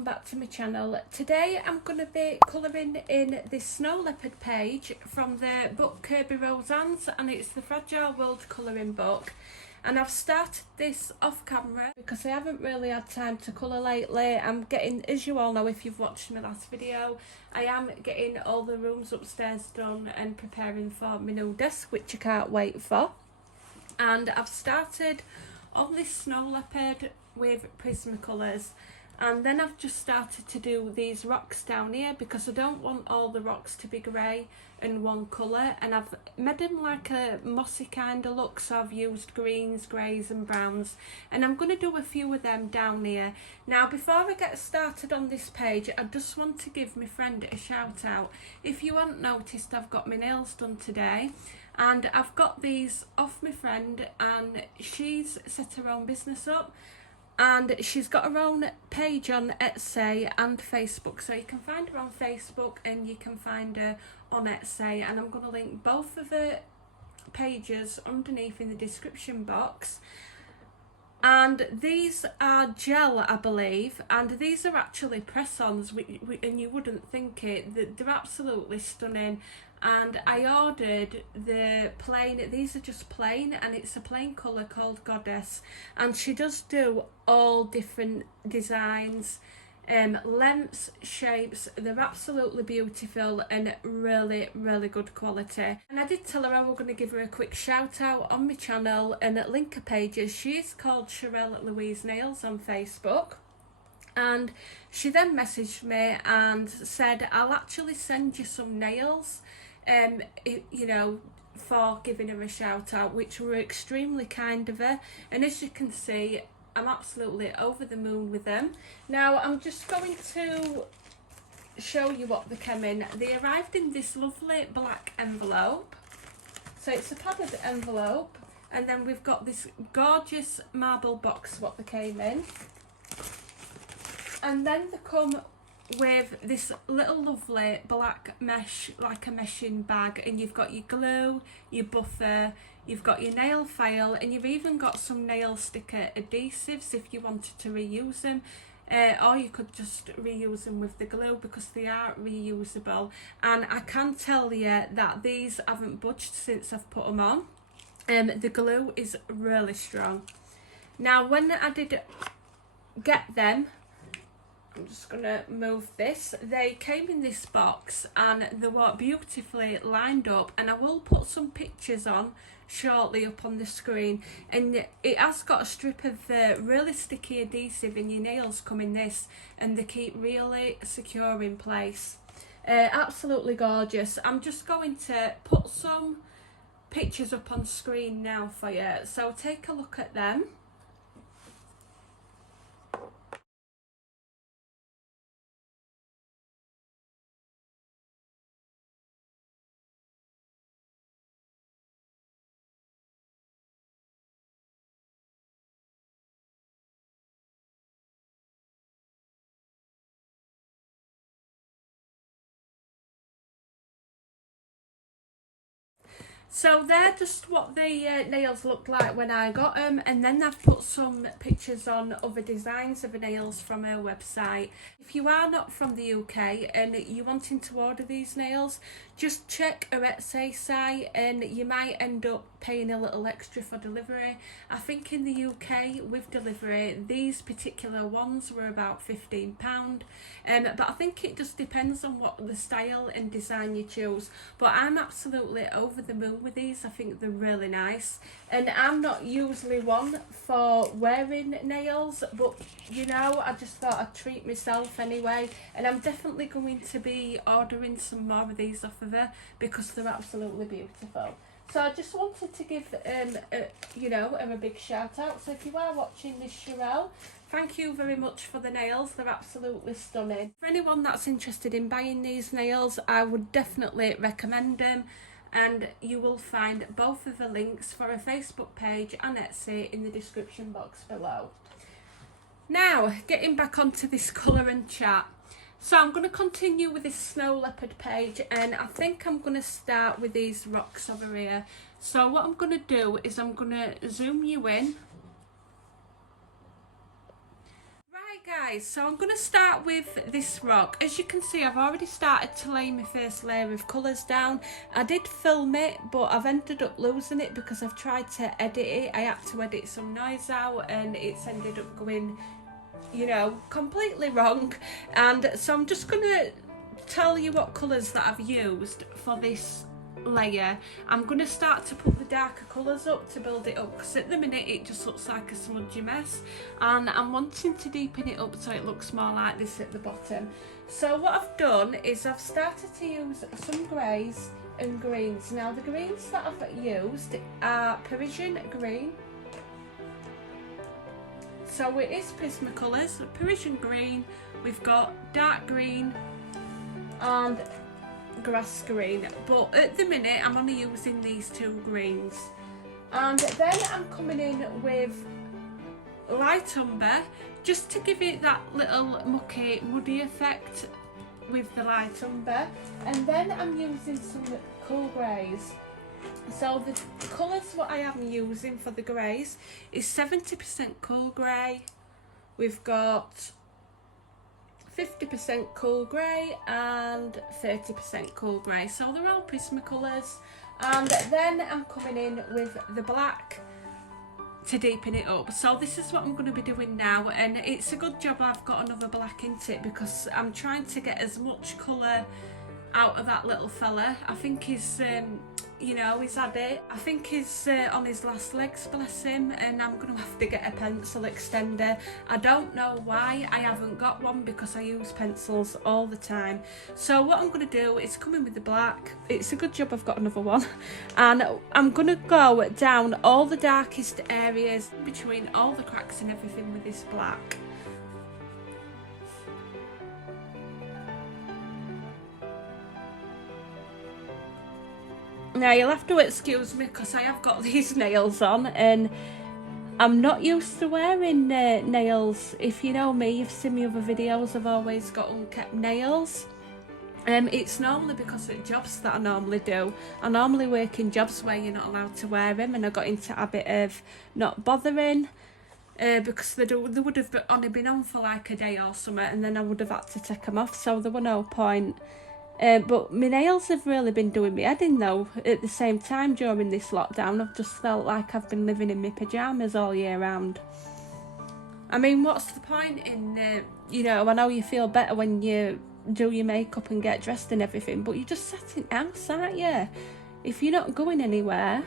welcome back to my channel. Today I'm going to be colouring in this snow leopard page from the book Kirby Roseanne's, and it's the Fragile World colouring book. And I've started this off camera because I haven't really had time to colour lately. I'm getting, as you all know if you've watched my last video, I am getting all the rooms upstairs done and preparing for my new desk, which I can't wait for. And I've started on this snow leopard with prismaclors, and then I've just started to do these rocks down here because I don't want all the rocks to be grey and one colour, and I've made them like a mossy kind of look, so I've used greens, greys and browns, and I'm going to do a few of them down here. Now before I get started on this page, I just want to give my friend a shout out. If you haven't noticed, I've got my nails done today, and I've got these off my friend, and she's set her own business up, and she's got her own page on Etsy and Facebook, so you can find her on Facebook and you can find her on Etsy, and I'm going to link both of her pages underneath in the description box. And these are gel, I believe, and these are actually press-ons, and you wouldn't think it. They're absolutely stunning. And I ordered the plain, these are just plain, and it's a plain colour called Goddess, and she does do all different designs, lengths, shapes. They're absolutely beautiful and really good quality. And I did tell her I was going to give her a quick shout out on my channel and link her pages. She is called Sherelle Louise Nails on Facebook. And she then messaged me and said, I'll actually send you some nails, you know, for giving her a shout out, which were extremely kind of her. And as you can see, I'm absolutely over the moon with them. Now I'm just going to show you what they came in. They arrived in this lovely black envelope, so it's a padded envelope, and then we've got this gorgeous marble box what they came in. And then they come with this little lovely black mesh, like a meshing bag, and you've got your glue, your buffer, you've got your nail file, and you've even got some nail sticker adhesives if you wanted to reuse them, or you could just reuse them with the glue because they are reusable. And I can tell you that these haven't budged since I've put them on. The glue is really strong. Now when I did get them, I'm just going to move this. They came in this box and they were beautifully lined up, and I will put some pictures on shortly up on the screen. And it has got a strip of really sticky adhesive, and your nails come in this and they keep really secure in place. Absolutely gorgeous. I'm just going to put some pictures up on screen now for you, so take a look at them. So they're just what the nails looked like when I got them, and then I've put some pictures on other designs of the nails from her website. If you are not from the UK and you're wanting to order these nails, just check her Etsy site and you might end up paying a little extra for delivery. I think in the UK with delivery these particular ones were about £15, but I think it just depends on what the style and design you choose. But I'm absolutely over the moon with these. I think they're really nice, and I'm not usually one for wearing nails, but you know, I just thought I'd treat myself anyway, and I'm definitely going to be ordering some more of these off of her because they're absolutely beautiful. So I just wanted to give you know, her a big shout out. So if you are watching this, Sherelle, thank you very much for the nails. They're absolutely stunning. For anyone that's interested in buying these nails, I would definitely recommend them, and you will find both of the links for a Facebook page and Etsy in the description box below. Now getting back onto this colour and chat, so I'm going to continue with this snow leopard page, and I think I'm going to start with these rocks over here. So what I'm going to do is I'm going to zoom you in. Right Guys, so I'm going to start with this rock. As you can see, I've already started to lay my first layer of colours down. I did film it, but I've ended up losing it because I've tried to edit it. I had to edit some noise out and it's ended up going, you know, completely wrong. And so I'm just going to tell you what colours that I've used for this layer. I'm going to start to put the darker colours up to build it up, because at the minute it just looks like a smudgy mess, and I'm wanting to deepen it up so it looks more like this at the bottom. So what I've done is I've started to use some greys and greens. Now the greens that I've used are Parisian green, so it is Prismacolors, Parisian green, we've got dark green and grass green, but at the minute I'm only using these two greens. And then I'm coming in with light umber just to give it that little mucky muddy effect with the light umber, and then I'm using some cool greys. So the colours what I am using for the greys is 70% cool grey, we've got 50% cool grey and 30% cool grey, so they're all Prismacolors. And then I'm coming in with the black to deepen it up. So this is what I'm going to be doing now, and it's a good job I've got another black into it, because I'm trying to get as much colour out of that little fella. I think he's you know, he's had it. I think he's on his last legs, bless him, and I'm going to have to get a pencil extender. I don't know why I haven't got one, because I use pencils all the time. So what I'm going to do is come in with the black. It's a good job I've got another one. And I'm going to go down all the darkest areas between all the cracks and everything with this black. Now you'll have to excuse me because I have got these nails on and I'm not used to wearing nails. If you know me, you've seen me other videos, I've always got unkept nails. It's normally because of jobs that I normally do. I normally work in jobs where you're not allowed to wear them, and I got into a habit of not bothering because they would have only been on for like a day or something, and then I would have had to take them off, so there were no point. But my nails have really been doing me head in though. At the same time during this lockdown, I've just felt like I've been living in my pyjamas all year round. I mean, what's the point in, you know, I know you feel better when you do your makeup and get dressed and everything, but you're just sat in the house, aren't you? If you're not going anywhere.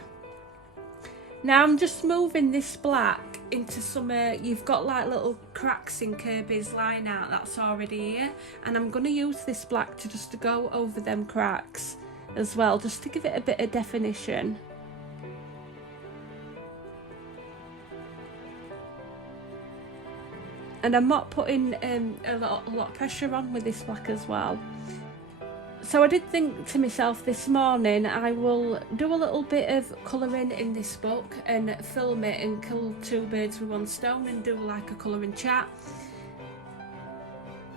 Now I'm just moving this black into some, you've got like little cracks in Kirby's line art that's already here, and I'm going to use this black to just to go over them cracks as well, just to give it a bit of definition. And I'm not putting a lot of pressure on with this black as well. So I did think to myself this morning, I will do a little bit of colouring in this book and film it and kill two birds with one stone and do like a colouring chat,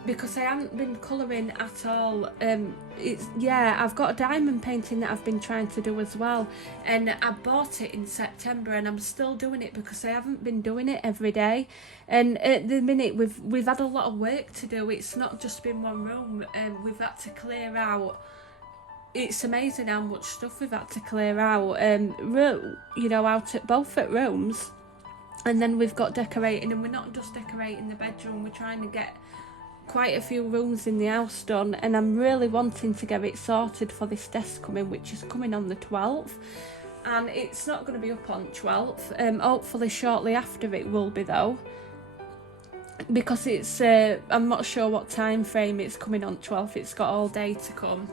because I haven't been colouring at all. I've got a diamond painting that I've been trying to do as well, and I bought it in September and I'm still doing it because I haven't been doing it every day. And at the minute we've had a lot of work to do. It's not just been one room, and we've had to clear out. It's amazing how much stuff we've had to clear out, you know, out at both at rooms. And then we've got decorating, and we're not just decorating the bedroom, we're trying to get quite a few rooms in the house done, and I'm really wanting to get it sorted for this desk coming, which is coming on the 12th, and it's not going to be up on 12th. Hopefully shortly after it will be though, because it's I'm not sure what time frame it's coming on 12th. It's got all day to come,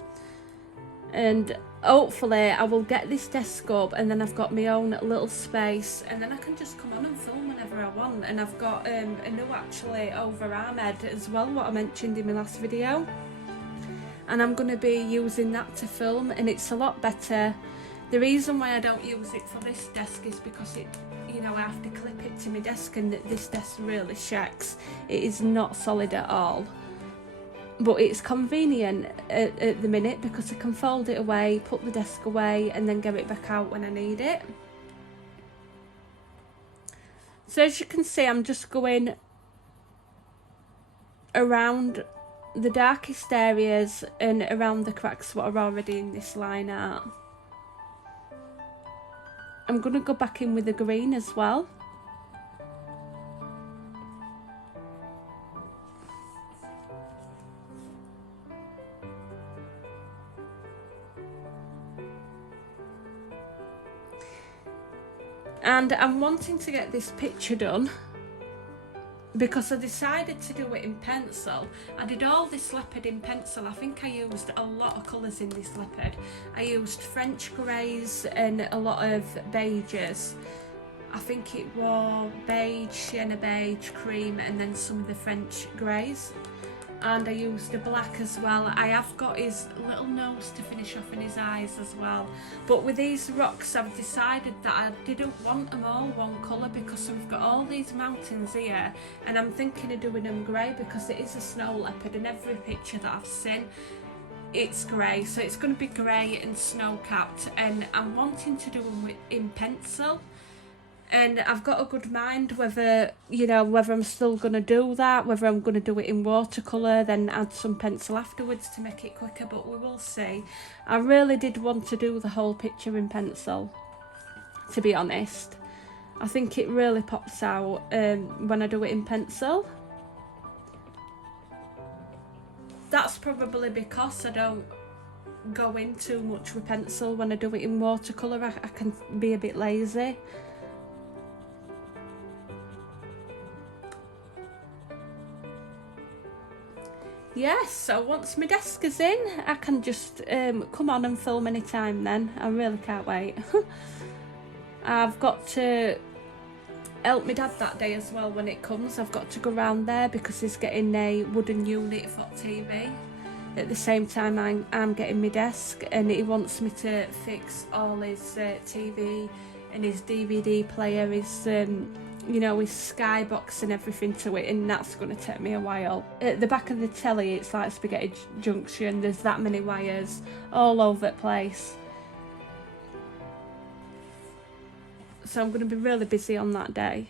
and hopefully I will get this desk up, and then I've got my own little space, and then I can just come on and film whenever I want. And I've got a new actually overarm head as well, what I mentioned in my last video, and I'm going to be using that to film, and it's a lot better. The reason why I don't use it for this desk is because it, you know, I have to clip it to my desk, and this desk really shakes. It is not solid at all. But it's convenient at the minute because I can fold it away, put the desk away, and then get it back out when I need it. So as you can see, I'm just going around the darkest areas and around the cracks what are already in this line art. I'm going to go back in with the green as well. And I'm wanting to get this picture done because I decided to do it in pencil. I did all this leopard in pencil. I think I used a lot of colours in this leopard. I used French greys and a lot of beiges. I think it was beige, sienna beige, cream, and then some of the French greys. And I used a black as well. I have got his little nose to finish off in his eyes as well. But with these rocks, I've decided that I didn't want them all one colour because we've got all these mountains here, and I'm thinking of doing them grey because it is a snow leopard, and every picture that I've seen, it's grey. So it's going to be grey and snow-capped, and I'm wanting to do them in pencil. And I've got a good mind whether, you know, whether I'm still going to do that, whether I'm going to do it in watercolour, then add some pencil afterwards to make it quicker, but we will see. I really did want to do the whole picture in pencil, to be honest. I think it really pops out when I do it in pencil. That's probably because I don't go in too much with pencil when I do it in watercolour. I can be a bit lazy. Yes, so once my desk is in, I can just come on and film anytime then. I really can't wait. I've got to help my dad that day as well when it comes. I've got to go round there because he's getting a wooden unit for TV. At the same time I'm getting my desk, and he wants me to fix all his TV and his DVD player, his you know, his skybox and everything to it, and that's going to take me a while. At the back of the telly, it's like spaghetti junction. There's that many wires all over the place, so I'm going to be really busy on that day.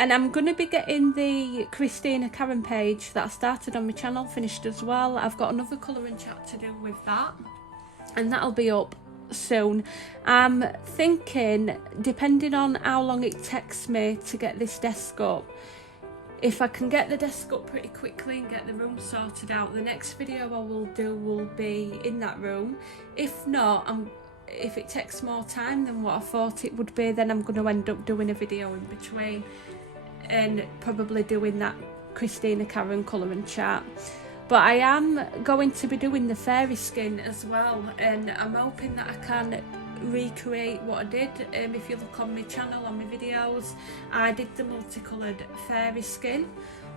And I'm going to be getting the Christina Karen page that I started on my channel finished as well. I've got another colouring chat to do with that, and that'll be up soon. I'm thinking, depending on how long it takes me to get this desk up, if I can get the desk up pretty quickly and get the room sorted out, the next video I will do will be in that room. If not, if it takes more time than what I thought it would be, then I'm going to end up doing a video in between and probably doing that Christina Karen colouring chart. But I am going to be doing the fairy skin as well, and I'm hoping that I can recreate what I did. If you look on my channel, on my videos, I did the multicoloured fairy skin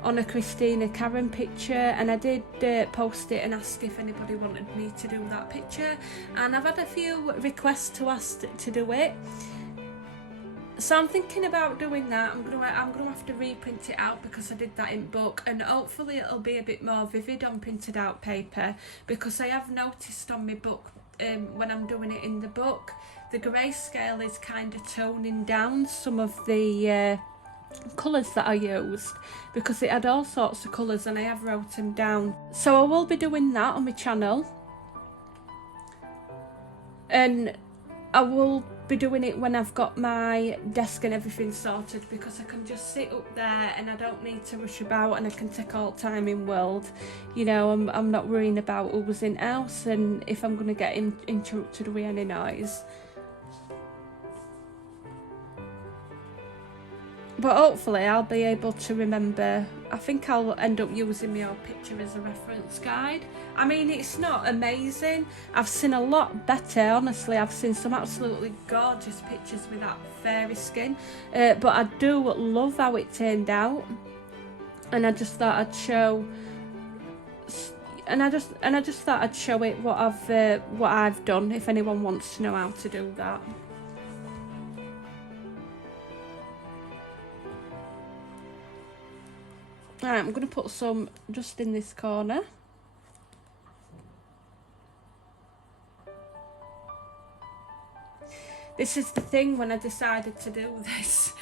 on a Christina Karen picture, and I did post it and ask if anybody wanted me to do that picture, and I've had a few requests to ask to do it. So I'm thinking about doing that. I'm gonna have to reprint it out because I did that in book, and hopefully it'll be a bit more vivid on printed out paper, because I have noticed on my book, when I'm doing it in the book, the grayscale is kind of toning down some of the colours that I used, because it had all sorts of colours and I have wrote them down. So I will be doing that on my channel, and I will be doing it when I've got my desk and everything sorted, because I can just sit up there and I don't need to rush about, and I can take all time in world. You know, I'm not worrying about who's in house and if I'm going to get interrupted with any noise. But hopefully I'll be able to remember. I think I'll end up using my old picture as a reference guide. I mean, it's not amazing. I've seen a lot better, honestly. I've seen some absolutely gorgeous pictures with that fairy skin. But I do love how it turned out. And I just thought I'd show... And I just thought I'd show it what I've done, if anyone wants to know how to do that. Right, I'm going to put some just in this corner. This is the thing, when I decided to do this,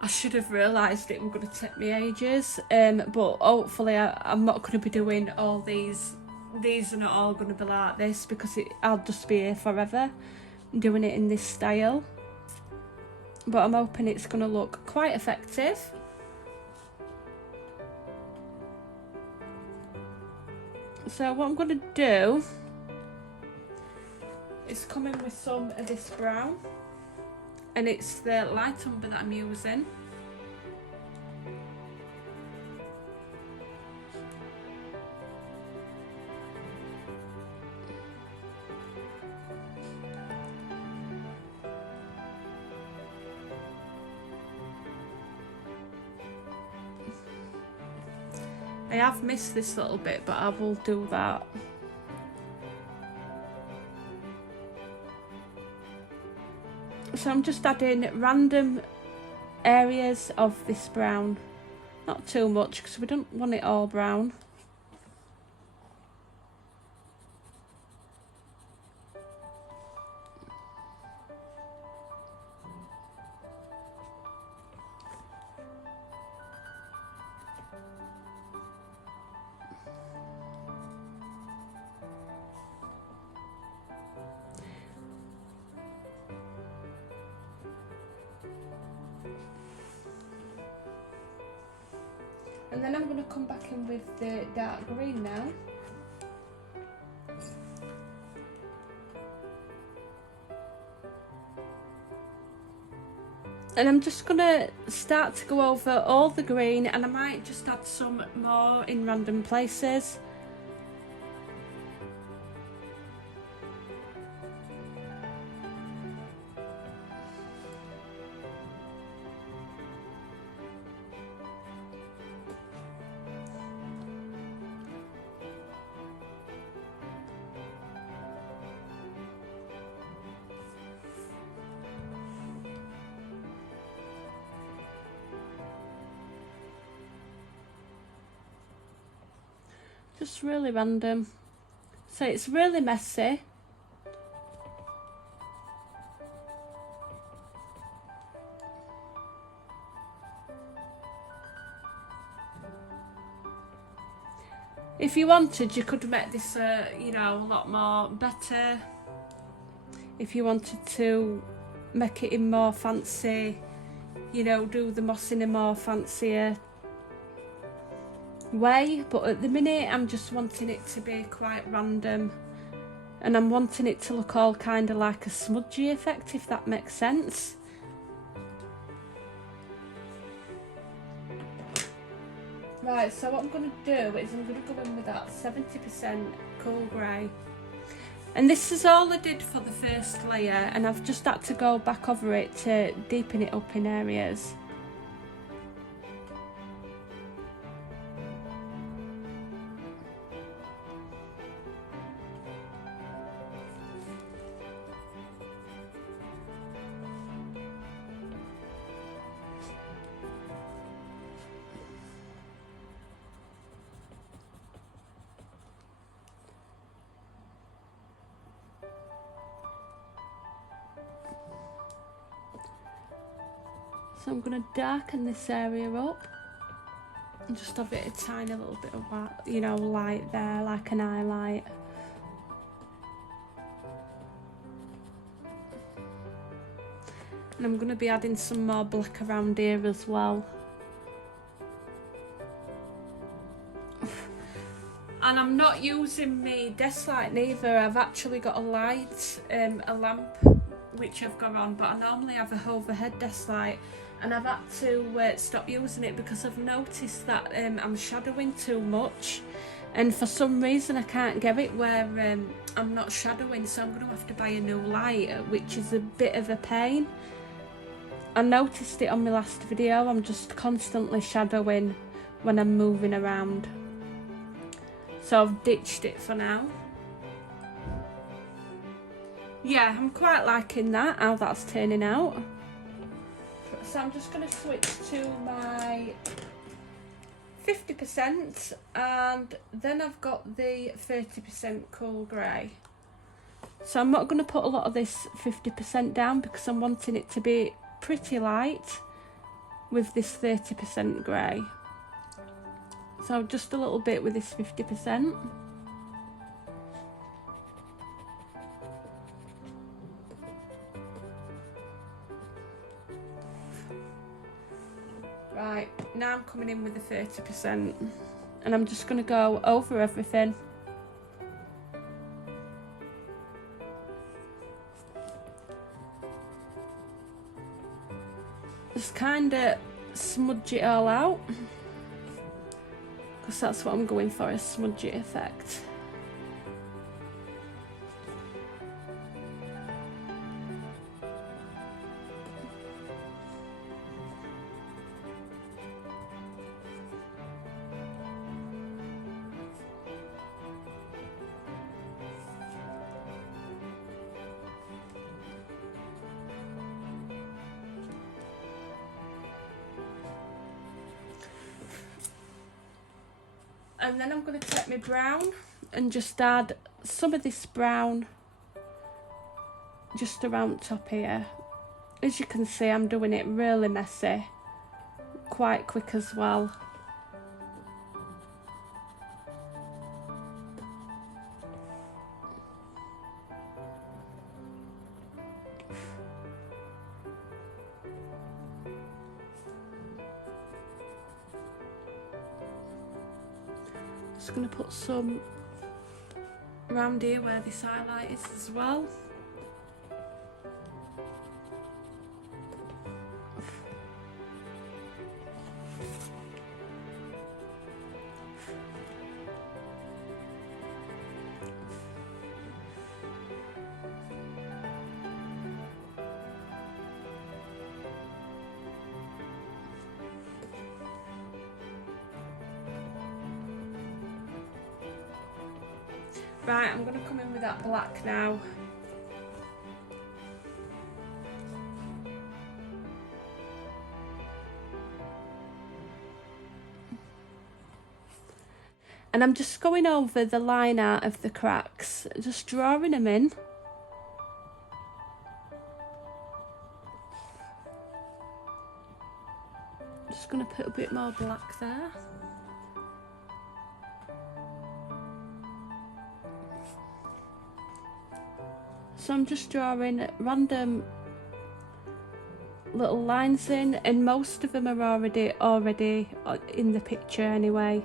I should have realised it was going to take me ages, but hopefully I'm not going to be doing all these are not all going to be like this, because I'll just be here forever doing it in this style. But I'm hoping it's going to look quite effective. So what I'm going to do is come in with some of this brown, and it's the light umber that I'm using. I have missed this little bit, but I will do that. So I'm just adding random areas of this brown, not too much because we don't want it all brown. And then I'm going to come back in with the dark green now. And I'm just going to start to go over all the green, and I might just add some more in random places. Just really random. So it's really messy. If you wanted, you could make this you know, a lot more better. If you wanted to make it in more fancy, you know, do the moss in a more fancier way, but at the minute I'm just wanting it to be quite random, and I'm wanting it to look all kind of like a smudgy effect, if that makes sense. Right, so what I'm going to do is I'm going to go in with that 70% cool grey, and this is all I did for the first layer, and I've just had to go back over it to deepen it up in areas. So I'm going to darken this area up and just have it a tiny little bit of, you know, light there, like an highlight. And I'm going to be adding some more black around here as well. And I'm not using my desk light neither. I've actually got a light, a lamp, which I've got on, but I normally have a overhead desk light, and I've had to stop using it because I've noticed that I'm shadowing too much, and for some reason I can't get it where I'm not shadowing, so I'm going to have to buy a new light, which is a bit of a pain. I noticed it on my last video, I'm just constantly shadowing when I'm moving around, so I've ditched it for now. Yeah, I'm quite liking that, how that's turning out. So I'm just going to switch to my 50%, and then I've got the 30% cool grey. So I'm not going to put a lot of this 50% down because I'm wanting it to be pretty light with this 30% grey. So just a little bit with this 50%. Right, now I'm coming in with the 30% and I'm just going to go over everything. Just kind of smudge it all out because that's what I'm going for, a smudgy effect. And then I'm going to take my brown and just add some of this brown just around top here. As you can see, I'm doing it really messy, quite quick as well. Just going to put some around here where this highlight is as well. Right, I'm going to come in with that black now. And I'm just going over the line art of the cracks, just drawing them in. Just going to put a bit more black there. So I'm just drawing random little lines in, and most of them are already in the picture anyway.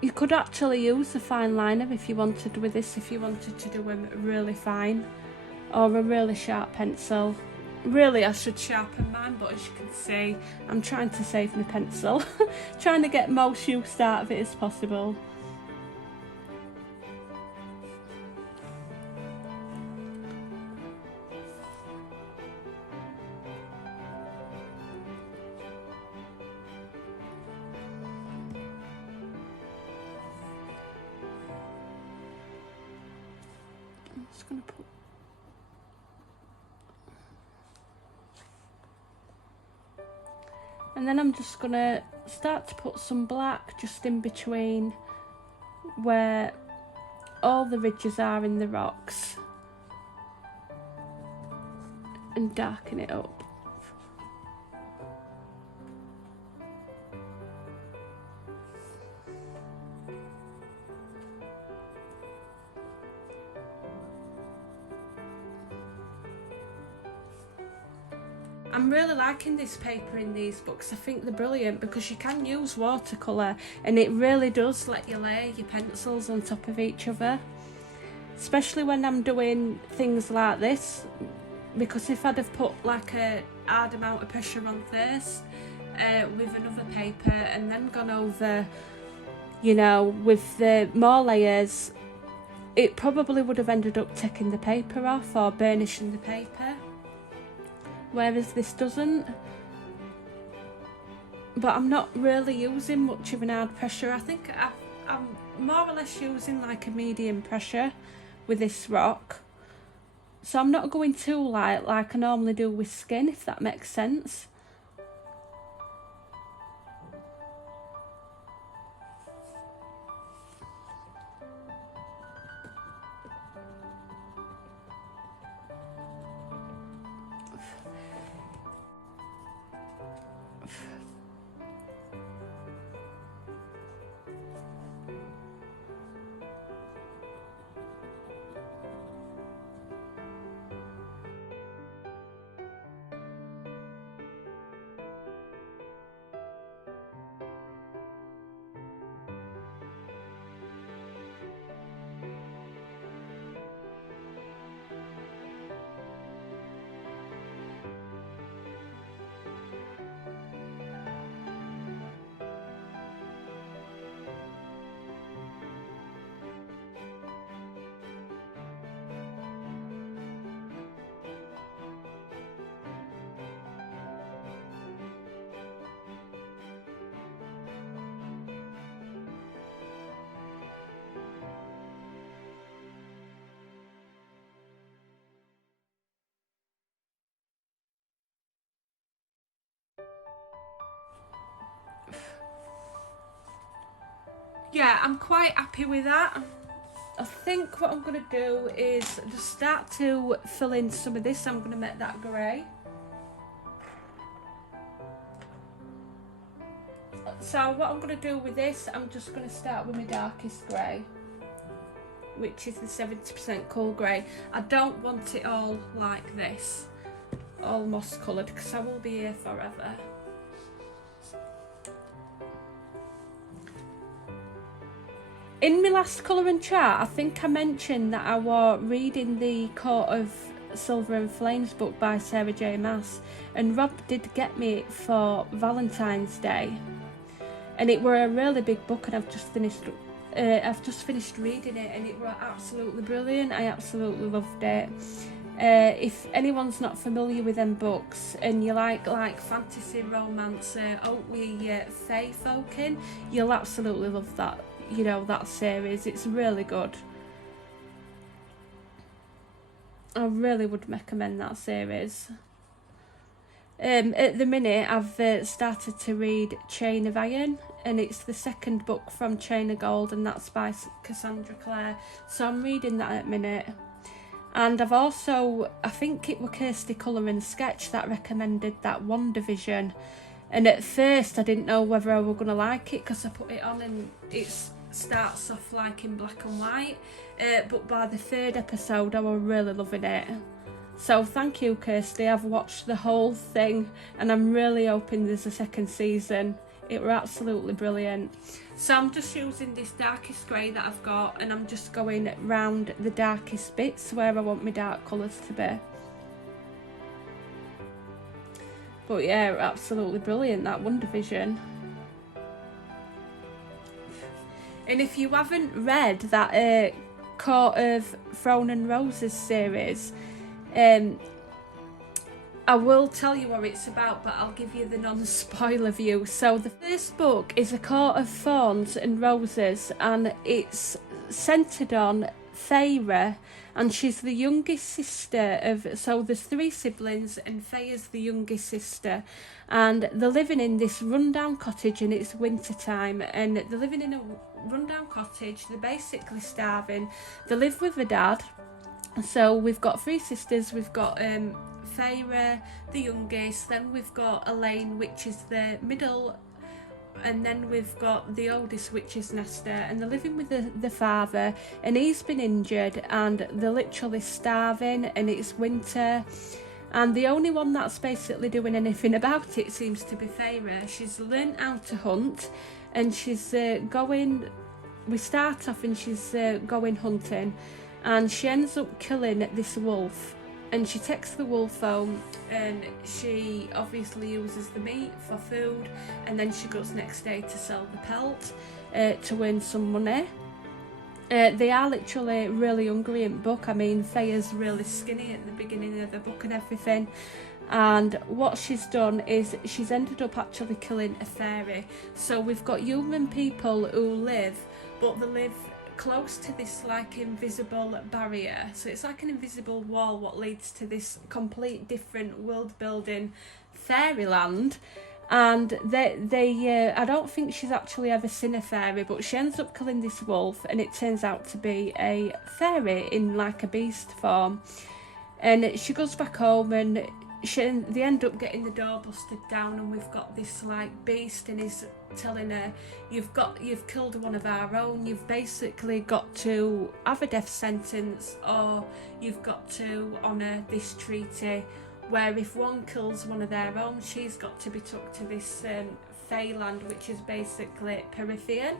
You could actually use a fine liner if you wanted with this, if you wanted to do them really fine, or a really sharp pencil. Really, I should sharpen mine, but as you can see, I'm trying to save my pencil. Trying to get most use out of it as possible. I'm just going to put and then I'm just going to start to put some black just in between where all the ridges are in the rocks and darken it up. I'm really liking this paper in these books. I think they're brilliant because you can use watercolour and it really does let you lay your pencils on top of each other. Especially when I'm doing things like this, because if I'd have put like a hard amount of pressure on this with another paper and then gone over, you know, with the more layers, it probably would have ended up taking the paper off or burnishing the paper. Whereas this doesn't. But I'm not really using much of an hard pressure. I think I'm more or less using like a medium pressure with this rock. So I'm not going too light like I normally do with skin, if that makes sense. yeah, I'm quite happy with that. I think what I'm going to do is just start to fill in some of this. I'm going to make that grey. So what I'm going to do with this, I'm just going to start with my darkest grey, which is the 70% cool grey. I don't want it all like this, all moss coloured, because I will be here forever. In my last colouring chart, I think I mentioned that I was reading the Court of Silver and Flames book by Sarah J. Maas, and Rob did get me it for Valentine's Day, and it were a really big book, and I've just finished reading it, and it was absolutely brilliant. I absolutely loved it. If anyone's not familiar with them books and you like fantasy romance, fae folking, you'll absolutely love that. You know, that series. It's really good. I really would recommend that series. At the minute, I've started to read Chain of Iron, and it's the second book from Chain of Gold, and that's by Cassandra Clare. So I'm reading that at the minute. And I've also, I think it was Kirsty Colour and Sketch that recommended that WandaVision. And at first I didn't know whether I were going to like it, because I put it on and it starts off like in black and white. But by the third episode I was really loving it. So thank you, Kirsty. I've watched the whole thing and I'm really hoping there's a second season. It were absolutely brilliant. So I'm just using this darkest grey that I've got, and I'm just going round the darkest bits where I want my dark colours to be. But yeah, absolutely brilliant, that WandaVision. And if you haven't read that Court of Throne and Roses series, I will tell you what it's about, but I'll give you the non-spoiler view. So the first book is A Court of Thorns and Roses, and it's centred on Feyre, and she's the youngest sister of, so there's 3 siblings and Feyre's the youngest sister, and they're living in this rundown cottage, and it's winter time, and they're living in a rundown cottage. They're basically starving. They live with their dad. So we've got 3 sisters. We've got Feyre, the youngest, then we've got Elaine, which is the middle, and then we've got the oldest, which is Nesta, and they're living with the father, and he's been injured, and they're literally starving, and it's winter, and the only one that's basically doing anything about it seems to be Feyre. She's learnt how to hunt, and she's going, we start off and she's going hunting, and she ends up killing this wolf, and she takes the wolf home, and she obviously uses the meat for food, and then she goes next day to sell the pelt to earn some money. They are literally really hungry in the book. I mean, Feyre's really skinny at the beginning of the book and everything, and what she's done is she's ended up actually killing a fairy. So we've got human people who live, but they live close to this like invisible barrier, so it's like an invisible wall what leads to this complete different world building fairyland. And they I don't think she's actually ever seen a fairy, but she ends up killing this wolf, and it turns out to be a fairy in like a beast form, and she goes back home, and they end up getting the door busted down, and we've got this like beast, and he's telling her, you've killed one of our own, you've basically got to have a death sentence, or you've got to honour this treaty where if one kills one of their own, she's got to be took to this Feyland, which is basically Perithian.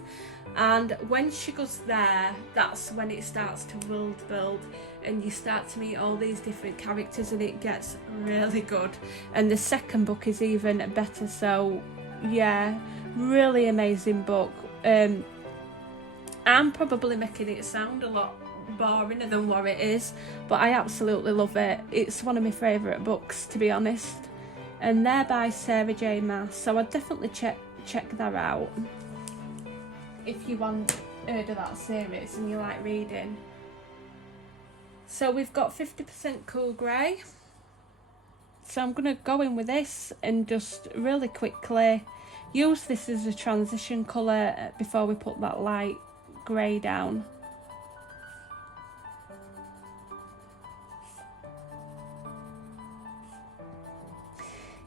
And when she goes there, that's when it starts to world build, and you start to meet all these different characters, and it gets really good. And the second book is even better, so yeah, really amazing book. I'm probably making it sound a lot boringer than what it is, but I absolutely love it. It's one of my favourite books, to be honest, and they're by Sarah J. Maas, so I'd definitely check that out if you want heard of that series and you like reading. So we've got 50% cool grey, so I'm going to go in with this and just really quickly use this as a transition colour before we put that light grey down.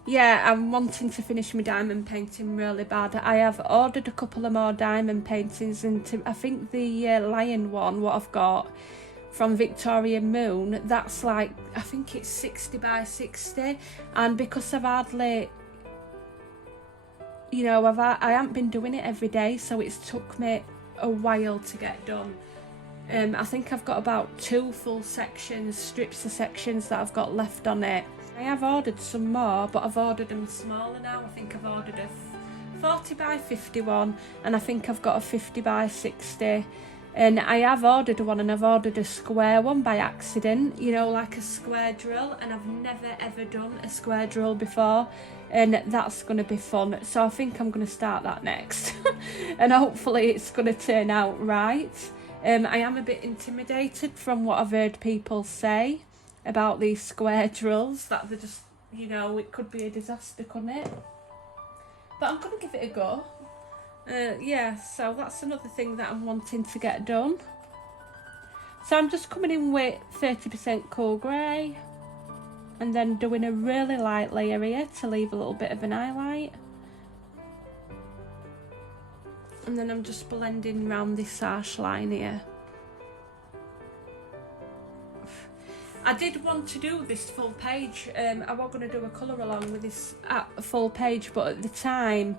Yeah, I'm wanting to finish my diamond painting really bad. I have ordered a couple of more diamond paintings, and I think the lion one, what I've got from Victoria Moon, that's like, I think it's 60 by 60, and because I've hardly, you know, I haven't been doing it every day, so it's took me a while to get done. I think I've got about 2 full sections, strips of sections that I've got left on it. I have ordered some more, but I've ordered them smaller now. I think I've ordered a 40 by 51, and I think I've got a 50 by 60. And I have ordered one, and I've ordered a square one by accident, you know, like a square drill, and I've never ever done a square drill before, and that's going to be fun. So I think I'm going to start that next, and hopefully it's going to turn out right. I am a bit intimidated from what I've heard people say about these square drills, that they're just, you know, it could be a disaster, couldn't it? But I'm going to give it a go. Yeah, so that's another thing that I'm wanting to get done. So I'm just coming in with 30% cool grey, and then doing a really light layer here to leave a little bit of an highlight. And then I'm just blending around this harsh line here. I did want to do this full page. I was going to do a colour along with this full page, but at the time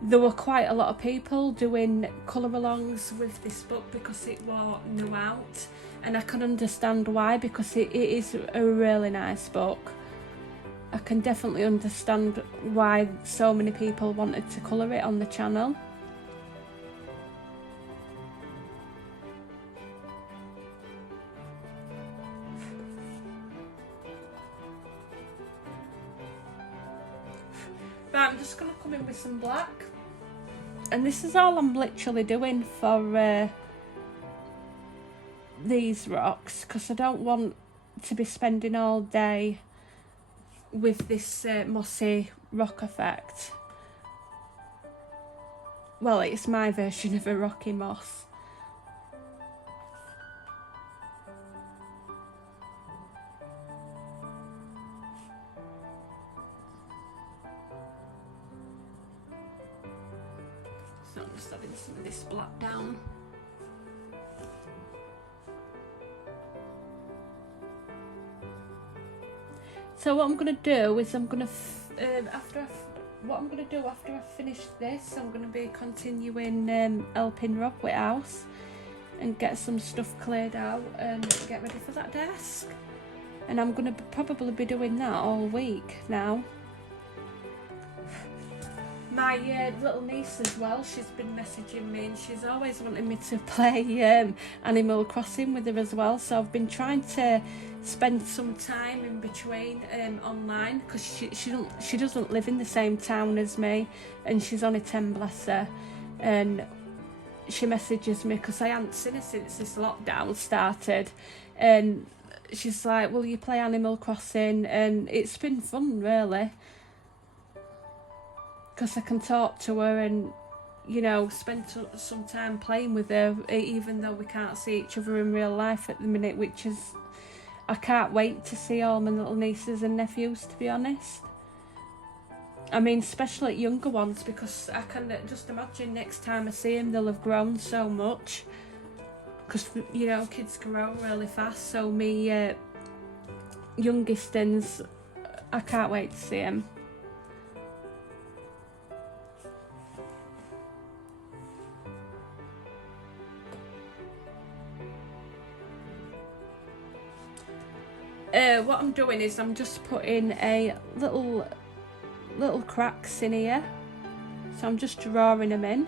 there were quite a lot of people doing colour alongs with this book because it was new out, and I can understand why, because it is a really nice book. I can definitely understand why so many people wanted to colour it on the channel. Right, I'm just going to come in with some black. And this is all I'm literally doing for these rocks, because I don't want to be spending all day with this mossy rock effect. Well, it's my version of a rocky moss. So I'm just having some of this black down. So what I'm going to do is I'm going to, after I finish this, I'm going to be continuing helping Rob with house and get some stuff cleared out and get ready for that desk. And I'm going to probably be doing that all week now. My little niece as well, she's been messaging me, and she's always wanting me to play Animal Crossing with her as well. So I've been trying to spend some time in between online, because she doesn't live in the same town as me, and she's only 10, bless her. And she messages me because I haven't seen her since this lockdown started, and she's like, will you play Animal Crossing? And it's been fun, really, because I can talk to her and, you know, spend some time playing with her, even though we can't see each other in real life at the minute, which is, I can't wait to see all my little nieces and nephews, to be honest. I mean, especially younger ones, because I can just imagine next time I see them, they'll have grown so much, because, you know, kids grow really fast. So me youngest ones, I can't wait to see them. What I'm doing is I'm just putting a little cracks in here, so I'm just drawing them in.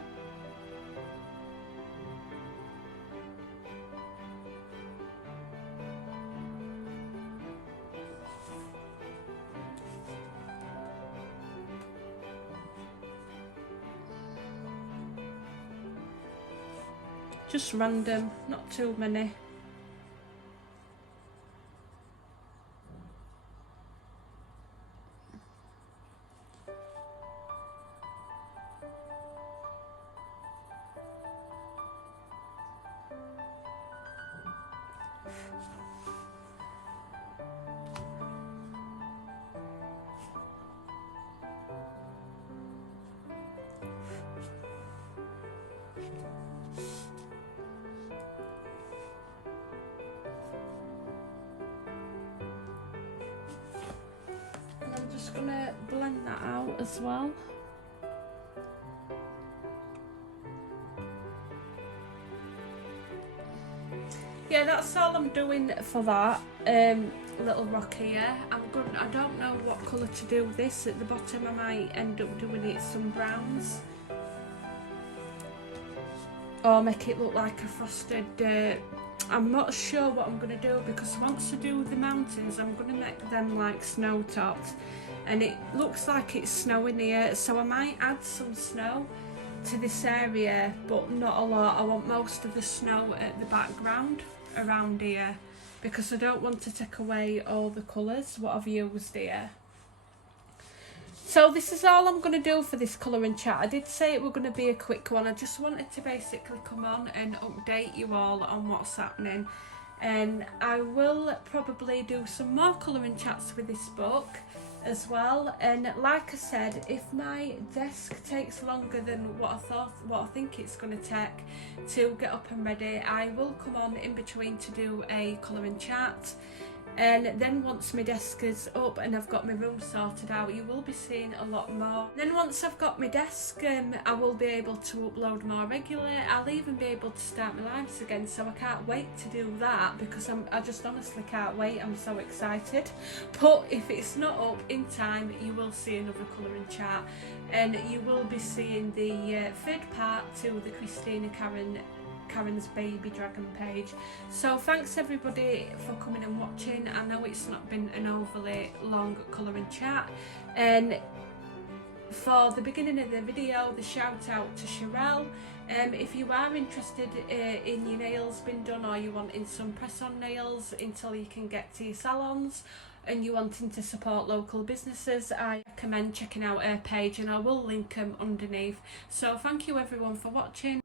Just random, not too many. just gonna blend that out as well. Yeah, that's all I'm doing for that little rock here. I don't know what colour to do this. At the bottom I might end up doing it some browns, or make it look like a frosted I'm not sure what I'm going to do, because once I do the mountains I'm going to make them like snow topped, and it looks like it's snowing here, so I might add some snow to this area, but not a lot. I want most of the snow at the background around here, because I don't want to take away all the colours what I've used here. So this is all I'm going to do for this colouring chat. I did say it were going to be a quick one. I just wanted to basically come on and update you all on what's happening, and I will probably do some more colouring chats with this book as well. And like I said, if my desk takes longer than what I think it's going to take to get up and ready, I will come on in between to do a colouring chat. And then once my desk is up and I've got my room sorted out, you will be seeing a lot more. Then once I've got my desk, I will be able to upload more regularly. I'll even be able to start my lives again, so I can't wait to do that, because I just honestly can't wait. I'm so excited. But if it's not up in time, you will see another colouring chat, and you will be seeing the third part to the Christina Karen's baby dragon page. So thanks everybody for coming and watching. I know it's not been an overly long colouring chat, and for the beginning of the video, the shout out to Sherelle. If you are interested in your nails being done, or you're wanting some press on nails until you can get to your salons, and you're wanting to support local businesses, I recommend checking out her page, and I will link them underneath. So thank you everyone for watching.